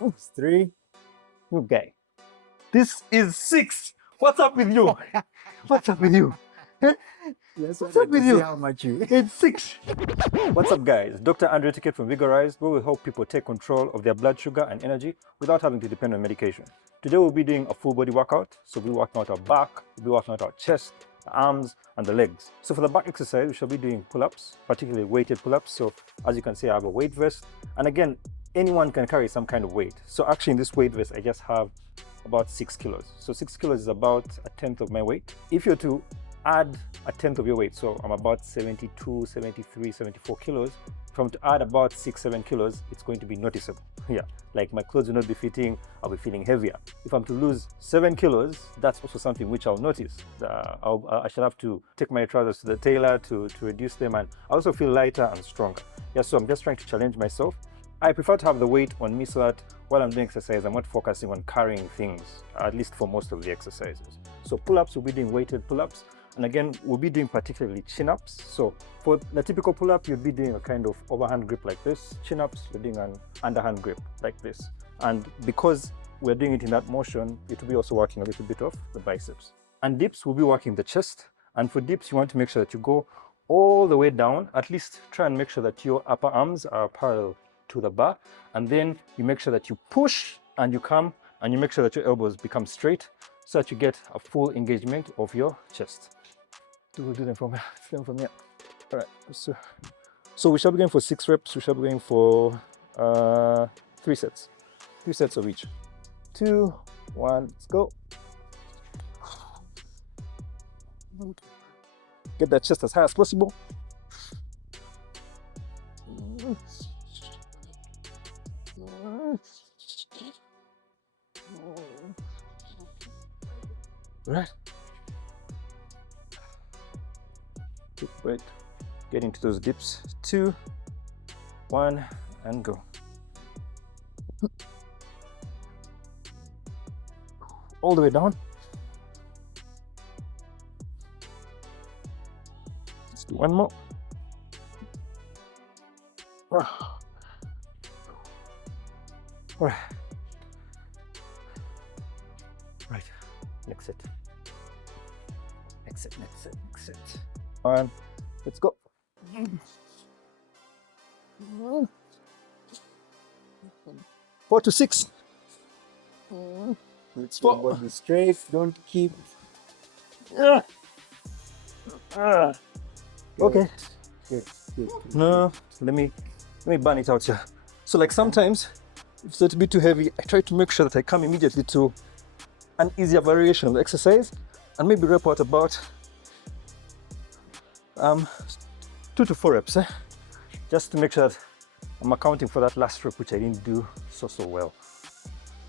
It's 3. Okay. This is 6. What's up with you? What's up with you? Let's What's up with see you? how much you. It's 6. What's up, guys? Dr. Etuket from Vigorize, where we help people take control of their blood sugar and energy without having to depend on medication. Today we'll be doing a full body workout. So we'll be working out our back, we'll be working out our chest, the arms, and the legs. So for the back exercise, we shall be doing pull-ups, particularly weighted pull-ups. So as you can see, I have a weight vest. And again, anyone can carry some kind of weight. So actually in this weight vest, I just have about 6 kilos. So 6 kilos is about a tenth of my weight. If you're to add a tenth of your weight, so I'm about 72, 73, 74 kilos. If I'm to add about 6-7 kilos, it's going to be noticeable. Yeah, like my clothes will not be fitting, I'll be feeling heavier. If I'm to lose 7 kilos, that's also something which I'll notice. I shall have to take my trousers to the tailor to reduce them, and I also feel lighter and stronger. Yeah, so I'm just trying to challenge myself. I prefer to have the weight on me so that while I'm doing exercise, I'm not focusing on carrying things, at least for most of the exercises. So pull-ups, we'll be doing weighted pull-ups. And again, we'll be doing particularly chin-ups. So for the typical pull-up, you'll be doing a kind of overhand grip like this. Chin-ups, you're doing an underhand grip like this. And because we're doing it in that motion, it will be also working a little bit of the biceps. And dips, we'll be working the chest. And for dips, you want to make sure that you go all the way down. At least try and make sure that your upper arms are parallel to the bar. And then you make sure that you push and you come and you make sure that your elbows become straight so that you get a full engagement of your chest. We'll do them from here. Do them from here. All right. So we shall be going for 6 reps. We shall be going for 3 sets. 3 sets of each. 2, 1. Let's go. Get that chest as high as possible. Right. Wait. Get into those dips. 2, 1, and go. All the way down. Let's do one more. All right. Right. Next set. Next set. Next set. Next set. 1. Let's go. 4 to 6. Let's your body straight. Don't keep. Okay. Good. No, let me burn it out here. So like sometimes, if it's a little bit too heavy, I try to make sure that I come immediately to an easier variation of the exercise and maybe rep out about 2 to 4 reps, just to make sure that I'm accounting for that last rep which I didn't do so well.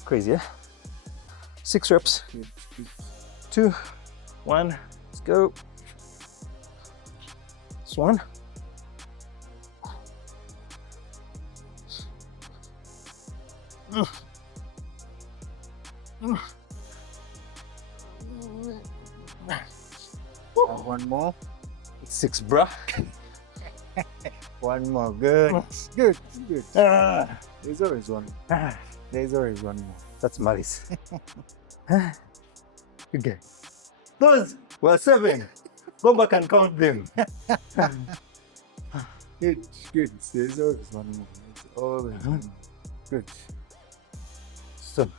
Crazy, eh? 6 reps. 2, 1, let's go. This one. One more. 6, bruh. One more. Good. Good. There's always one. There's always one more. That's malice. Okay. Those were 7. Go back and count them. Good. There's always one more. There's always one more. Good. So,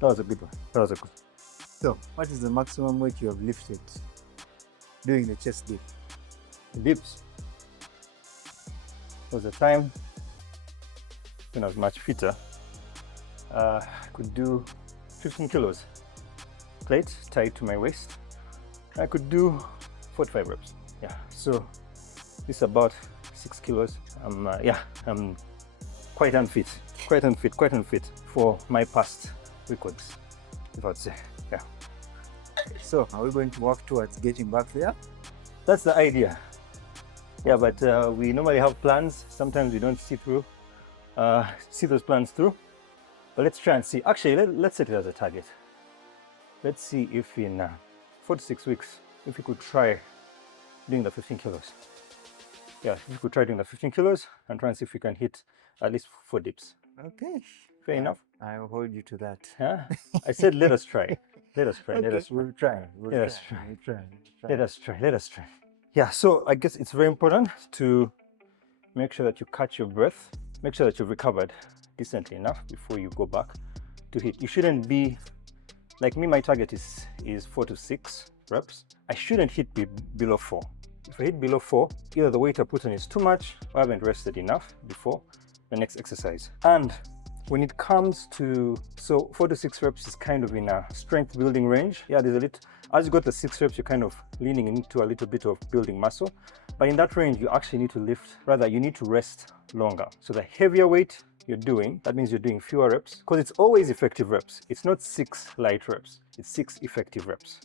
that was a good one. So, what is the maximum weight you have lifted doing the chest dip? Dips. There was a time when I was much fitter. I could do 15 kilos. Plate tied to my waist. I could do 45 reps. Yeah. So this is about 6 kilos. I'm quite unfit for my past records, if I'd say. Yeah. So, are we going to work towards getting back there? That's the idea. Yeah, but we normally have plans. Sometimes we don't see those plans through. But let's try and see. Actually, let's set it as a target. Let's see if in 4 to 6 weeks, if we could try doing the 15 kilos. Yeah, if we could try doing the 15 kilos and try and see if we can hit at least 4 dips. Okay. Fair enough. I'll hold you to that. Huh? I said let us try. Let us try. Let us try. We'll try. Let us try. We'll try. Let us try. Let us try. Yeah, so I guess it's very important to make sure that you catch your breath. Make sure that you've recovered decently enough before you go back to hit. You shouldn't be, like me, my target is 4 to 6 reps. I shouldn't hit below 4. If I hit below 4, either the weight I put on is too much or I haven't rested enough before the next exercise. And when it comes to, so 4 to 6 reps is kind of in a strength building range. Yeah, there's a little, as you got the 6 reps, you're kind of leaning into a little bit of building muscle. But in that range, you actually need to lift, rather you need to rest longer. So the heavier weight you're doing, that means you're doing fewer reps, because it's always effective reps. It's not 6 light reps, it's 6 effective reps.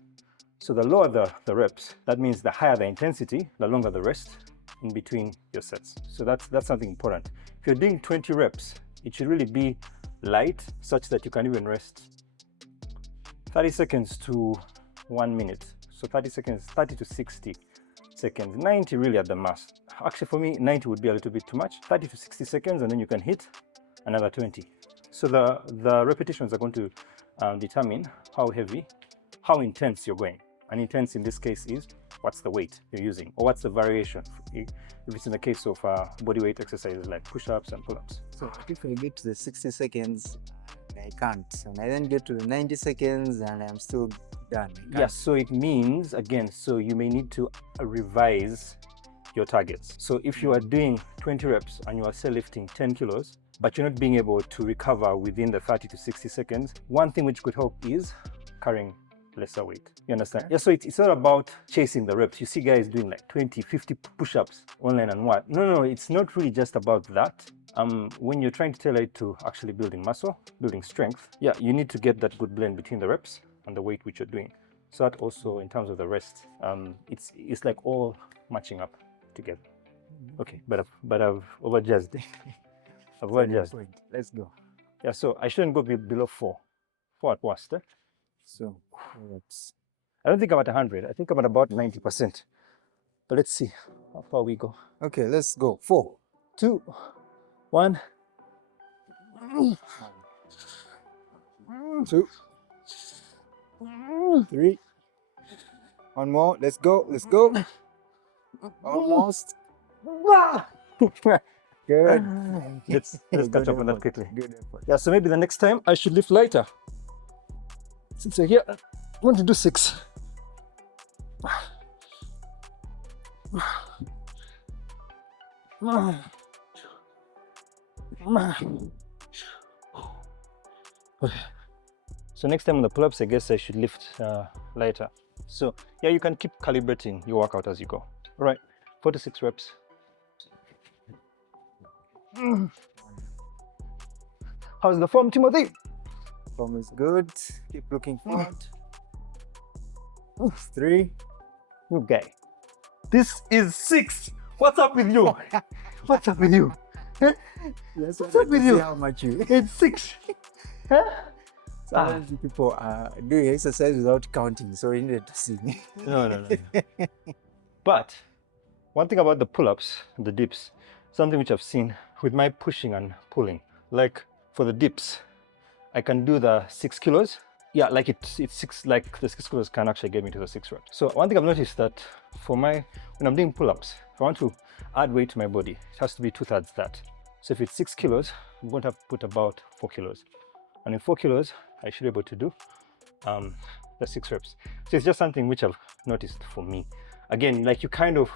So the lower the reps, that means the higher the intensity, the longer the rest in between your sets. So that's something important. If you're doing 20 reps, it should really be light, such that you can even rest 30 seconds to 1 minute. So 30 seconds, 30 to 60 seconds, 90 really at the max. Actually for me, 90 would be a little bit too much. 30 to 60 seconds, and then you can hit another 20. So the repetitions are going to determine how heavy, how intense you're going. And intense in this case is what's the weight you're using, or what's the variation. If it's in the case of body weight exercises like push-ups and pull-ups. So if I get to the 60 seconds, I can't. And I then get to the 90 seconds and I'm still done. Yes, so it means, again, so you may need to revise your targets. So if you are doing 20 reps and you are still lifting 10 kilos, but you're not being able to recover within the 30 to 60 seconds, one thing which could help is carrying lesser weight. You understand? Okay. Yeah, so it's not about chasing the reps. You see guys doing like 20, 50 push-ups online and what? No, it's not really just about that. When you're trying to tailor it to actually building muscle, building strength, yeah, you need to get that good blend between the reps and the weight which you're doing. So that also in terms of the rest, it's like all matching up together. Okay, but I've overjudged. I've overjudged. Let's go. Yeah, so I shouldn't go below 4 at worst. So reps. I don't think I'm at 100. I think I'm at about 90%. But let's see how far we go. Okay, let's go. 4, 2, 1. 2, 3. One more. Let's go. Let's go. Almost. Good. Let's catch up on that quickly. Good effort. Yeah, so maybe the next time I should lift lighter. Since you're here, I want to do 6. Okay. So next time on the pull-ups, I guess I should lift lighter. So yeah, you can keep calibrating your workout as you go. All right, 4 to 6 reps. How's the form, Timothy? Form is good. Keep looking forward. 3. You guy. This is 6. What's up with you? What's up with you? What's up with you? How much you? It's 6. Huh? Sometimes people are doing exercise without counting, so you need to see. No. But one thing about the pull-ups, the dips, something which I've seen with my pushing and pulling, like for the dips, I can do the 6 kilos. Yeah, like it's 6, like the 6 kilos can actually get me to the 6 reps. So one thing I've noticed that when I'm doing pull-ups, if I want to add weight to my body, it has to be 2/3 that. So if it's 6 kilos, I'm going to have to put about 4 kilos. And in 4 kilos, I should be able to do the 6 reps. So it's just something which I've noticed for me. Again, like you kind of,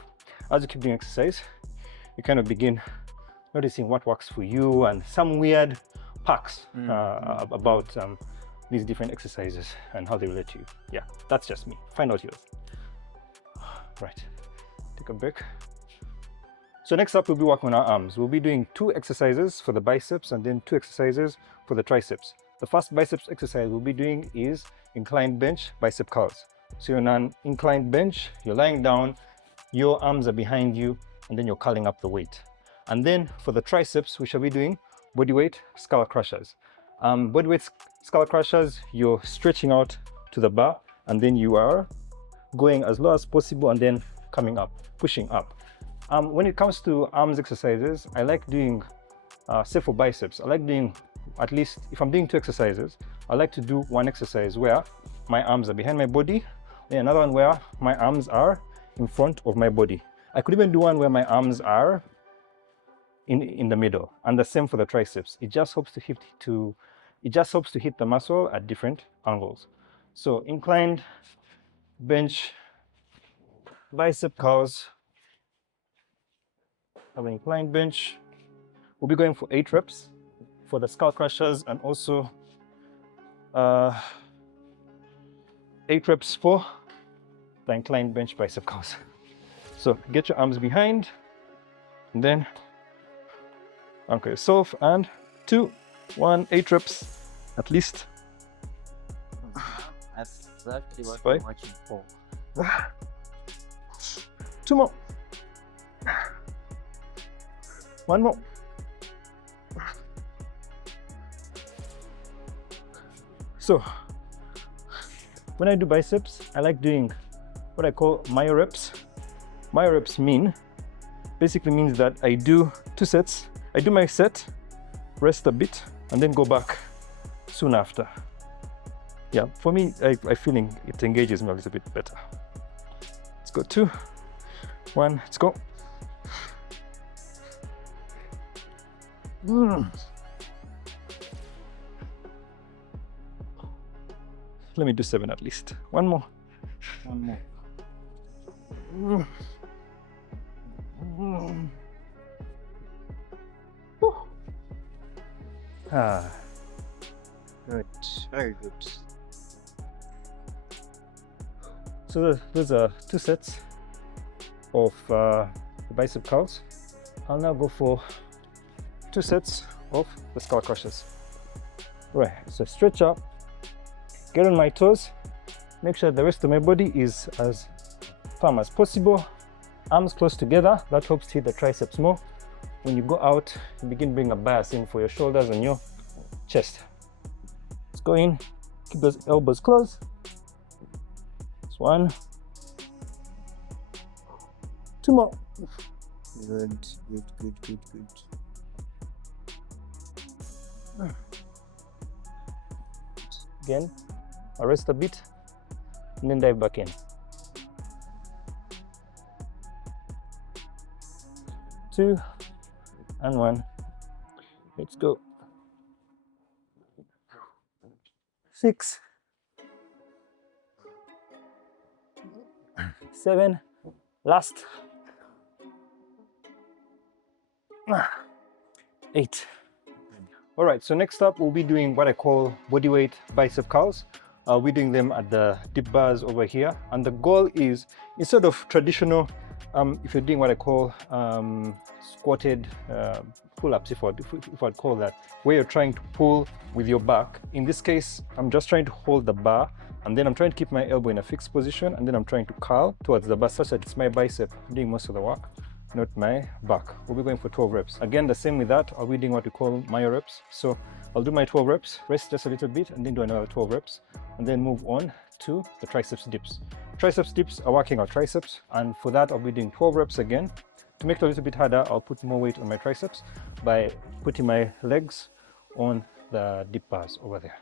as you keep doing exercise, you kind of begin noticing what works for you and some weird hacks about these different exercises and how they relate to you. Yeah, that's just me. Find out yours. Right, take a break. So next up, we'll be working on our arms. We'll be doing 2 exercises for the biceps and then 2 exercises for the triceps. The first biceps exercise we'll be doing is inclined bench bicep curls. So you're on an inclined bench, you're lying down, your arms are behind you, and then you're curling up the weight. And then for the triceps, we shall be doing bodyweight skull crushers. Bodyweight skull crushers, you're stretching out to the bar, and then you are going as low as possible and then coming up, pushing up. When it comes to arms exercises, I like doing, say for biceps, I like doing at least if I'm doing 2 exercises, I like to do one exercise where my arms are behind my body, and another one where my arms are in front of my body. I could even do one where my arms are in the middle, and the same for the triceps. It just helps to hit the muscle at different angles. So inclined bench bicep curls. Have an inclined bench. We'll be going for 8 reps for the skull crushers, and also 8 reps for the inclined bench bicep curls. So get your arms behind, and then anchor yourself, and 2, 1, 8 reps at least. That's exactly what Right. I'm watching for. 2 more. 1 more. So when I do biceps, I like doing what I call myo reps. Myo reps basically means that I do 2 sets. I do my set, rest a bit, and then go back soon after. Yeah, for me, I feeling it engages me a little bit better. Let's go 2, 1, let's go. Let me do 7 at least. 1 more. 1 more. Good. Very good. So those are 2 sets of the bicep curls. I'll now go for 2 sets of the skull crushers. Right, so stretch up, get on my toes, make sure the rest of my body is as firm as possible, arms close together. That helps to hit the triceps more. When you go out, you begin to bring a bias in for your shoulders and your chest. Let's go in, keep those elbows closed. That's 1, 2 more. Good, good, good, good, good. Again, I'll rest a bit and then dive back in. 2 and 1. Let's go. 6, 7, last. 8. All right, so next up we'll be doing what I call bodyweight bicep curls. We're doing them at the dip bars over here, and the goal is, instead of traditional, if you're doing what I call squatted pull-ups, if I'd call that, where you're trying to pull with your back. In this case, I'm just trying to hold the bar, and then I'm trying to keep my elbow in a fixed position, and then I'm trying to curl towards the bar such that it's my bicep doing most of the work, not my back. We'll be going for 12 reps. Again, the same with that, I'll be doing what we call myo reps. So I'll do my 12 reps, rest just a little bit, and then do another 12 reps, and then move on to the triceps dips. Triceps dips are working our triceps, and for that I'll be doing 12 reps again. To make it a little bit harder, I'll put more weight on my triceps by putting my legs on the dip bars over there.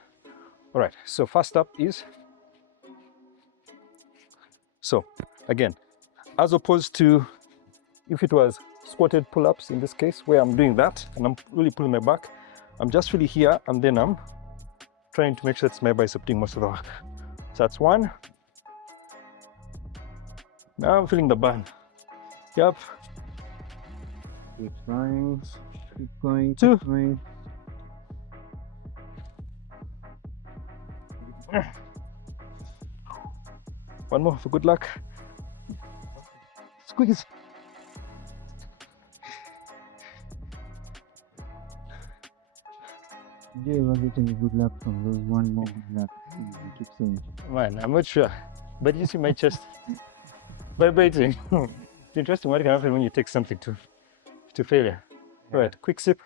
All right, so first up is, so again, as opposed to if it was squatted pull-ups in this case, where I'm doing that and I'm really pulling my back, I'm just really here, and then I'm trying to make sure it's my bicep doing most of the work. So that's 1. Now I'm feeling the burn. Yep. Keep going. Keep going. 2. Keep going. One more for good luck. Squeeze. Today we're getting a good luck from those 1 more good luck. I keep saying. Man, I'm not sure. But you see my chest vibrating. It's interesting what can happen when you take something to failure. All right, quick sip.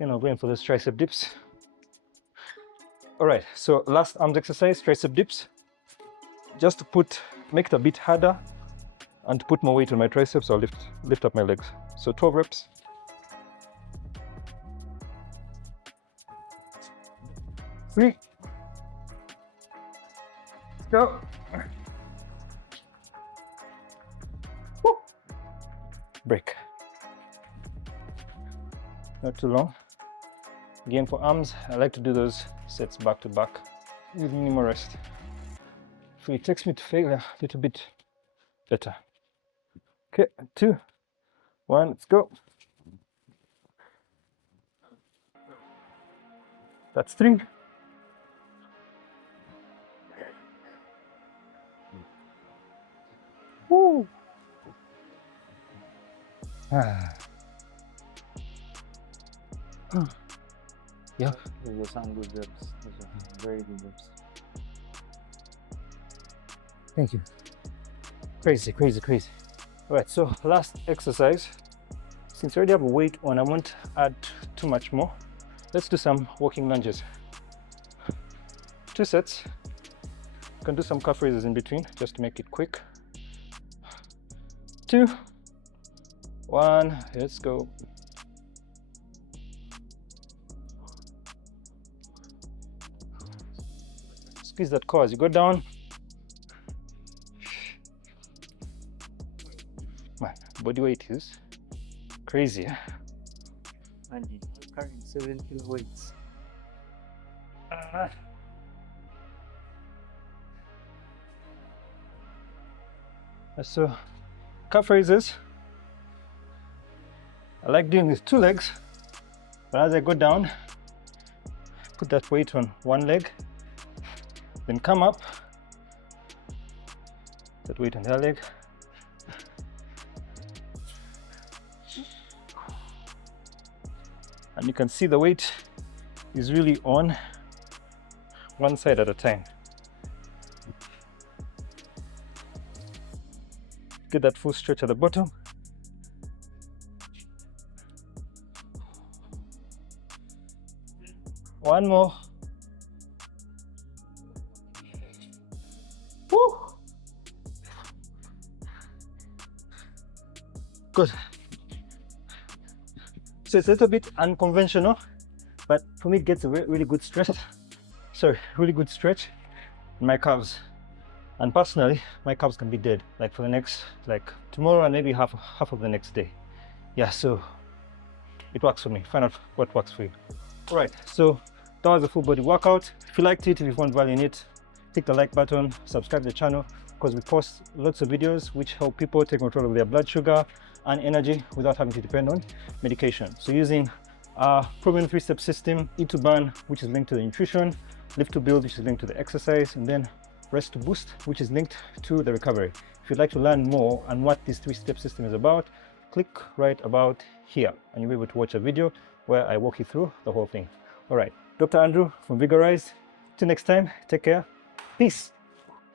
You know, going for those tricep dips. All right, so last arms exercise, tricep dips. Just to make it a bit harder and to put more weight on my triceps, I'll lift up my legs. So 12 reps. 3. Let's go. Woo. Break. Not too long. Again, for arms, I like to do those sets back to back with minimal rest. So it takes me to failure a little bit better. Okay, 2, 1, let's go. That's 3. Woo. Yep. Those were some good reps. Those were very good reps. Thank you. Crazy, crazy, crazy. All right, so last exercise. Since I already have a weight on, I won't add too much more. Let's do some walking lunges. 2 sets. You can do some calf raises in between just to make it quick. 2, 1, let's go. Squeeze that core as you go down. Man, body weight is crazy. And you're carrying 7 kilo weights. So, calf raises. I like doing with 2 legs, but as I go down, put that weight on 1 leg, then come up, that weight on the other leg. And you can see the weight is really on one side at a time. Get that full stretch at the bottom. One more. Woo. Good. So it's a little bit unconventional, but for me it gets a really good stretch. Sorry, really good stretch in my calves. And personally, my calves can be dead, like for the next, like tomorrow and maybe half of the next day. Yeah, so it works for me. Find out what works for you. All right, so that was a full body workout. If you liked it, if you found value in it, click the like button, subscribe to the channel, because we post lots of videos which help people take control of their blood sugar and energy without having to depend on medication. So using a proven 3-step system, eat to burn, which is linked to the nutrition, lift to build, which is linked to the exercise, and then rest to boost, which is linked to the recovery. If you'd like to learn more on what this 3-step system is about, click right about here and you'll be able to watch a video where I walk you through the whole thing. All right, Dr. Andrew from Vigorize. Till next time, take care. Peace.